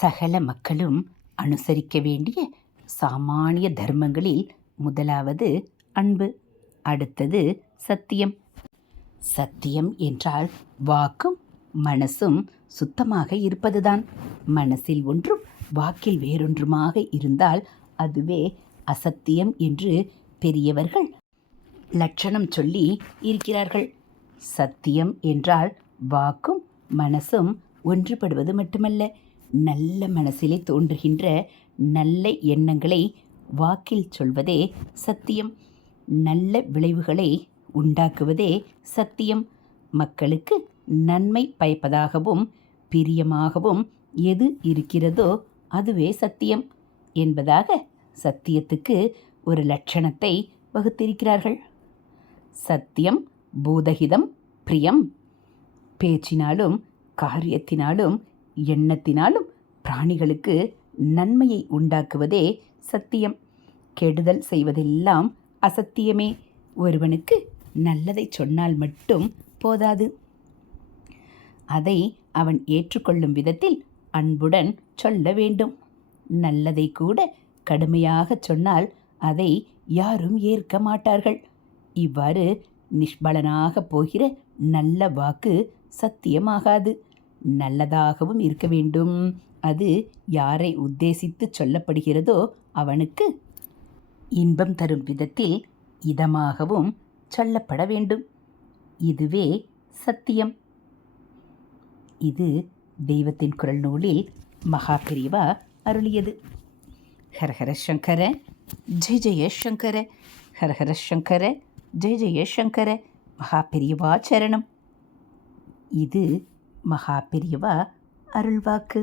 சகல மக்களும் அனுசரிக்க வேண்டிய சாமானிய தர்மங்களில் முதலாவது அன்பு, அடுத்தது சத்தியம். சத்தியம் என்றால் வாக்கும் மனசும் சுத்தமாக இருப்பதுதான். மனசில் ஒன்றும் வாக்கில் வேறொன்றுமாக இருந்தால் அதுவே அசத்தியம் என்று பெரியவர்கள் லட்சணம் சொல்லி இருக்கிறார்கள். சத்தியம் என்றால் வாக்கும் மனசும் ஒன்றுபடுவது மட்டுமல்ல, நல்ல மனசிலே தோன்றுகின்ற நல்ல எண்ணங்களை வாக்கில் சொல்வதே சத்தியம். நல்ல விளைவுகளை உண்டாக்குவதே சத்தியம். மக்களுக்கு நன்மை பயப்பதாகவும் பிரியமாகவும் எது இருக்கிறதோ அதுவே சத்தியம் என்பதாக சத்தியத்துக்கு ஒரு லட்சணத்தை வகுத்திருக்கிறார்கள். சத்தியம் பூதஹிதம் பிரியம். பேச்சினாலும் காரியத்தினாலும் எண்ணத்தினாலும் பிராணிகளுக்கு நன்மையை உண்டாக்குவதே சத்தியம். கெடுதல் செய்வதெல்லாம் அசத்தியமே. ஒருவனுக்கு நல்லதை சொன்னால் மட்டும் போதாது, அதை அவன் ஏற்றுக்கொள்ளும் விதத்தில் அன்புடன் சொல்ல வேண்டும். நல்லதை கூட கடுமையாக சொன்னால் அதை யாரும் ஏற்க மாட்டார்கள். இவ்வாறு நிஷ்பலனாக போகிற நல்ல வாக்கு சத்தியமாகாது. நல்லதாகவும் இருக்க வேண்டும். அது யாரை உத்தேசித்து சொல்லப்படுகிறதோ அவனுக்கு இன்பம் தரும் விதத்தில் இதமாகவும் சொல்லப்பட வேண்டும். இதுவே சத்தியம். இது தெய்வத்தின் குரல் நூலில் மகா பெரியவா அருளியது. ஹரஹர சங்கர ஜெய ஜெய சங்கர, ஹரஹர சங்கர ஜெய ஜெய சங்கர. மகா பெரியவா சரணம். இது மகா பெரியவா அருள்வாக்கு.